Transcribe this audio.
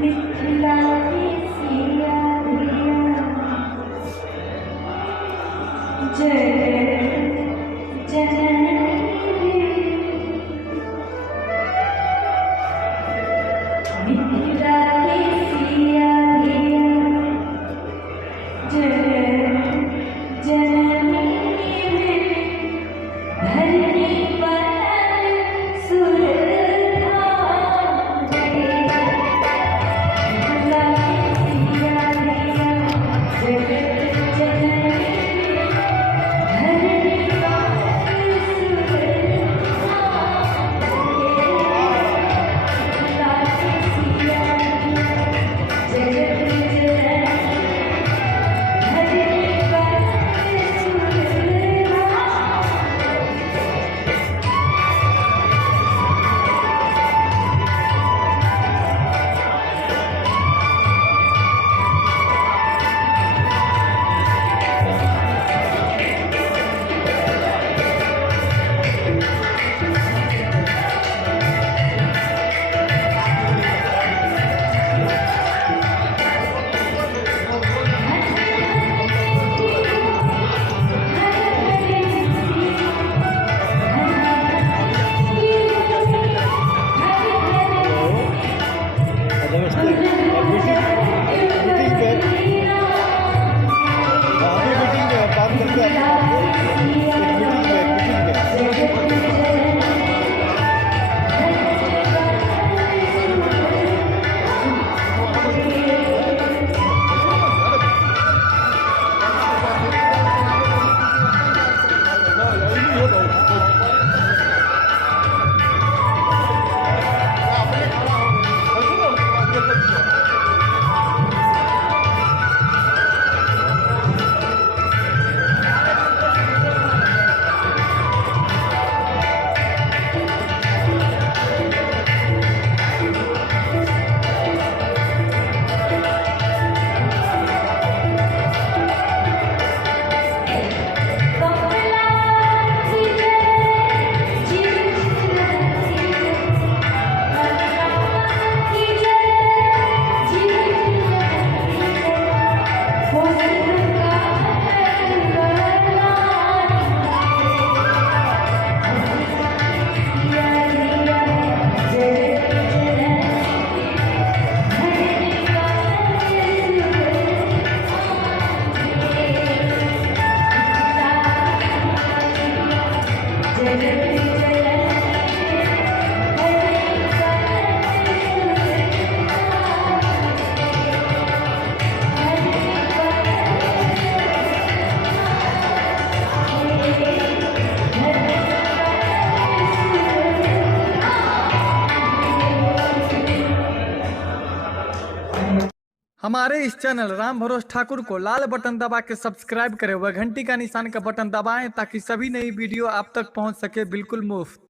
मिथिला की सिया जय जननी मिथिला की सिया जय जननी धरनी पर सुरधाम हमारे इस चैनल राम भरोस ठाकुर को लाल बटन दबा के सब्सक्राइब करें व घंटी का निशान का बटन दबाएं ताकि सभी नई वीडियो आप तक पहुंच सके बिल्कुल मुफ्त।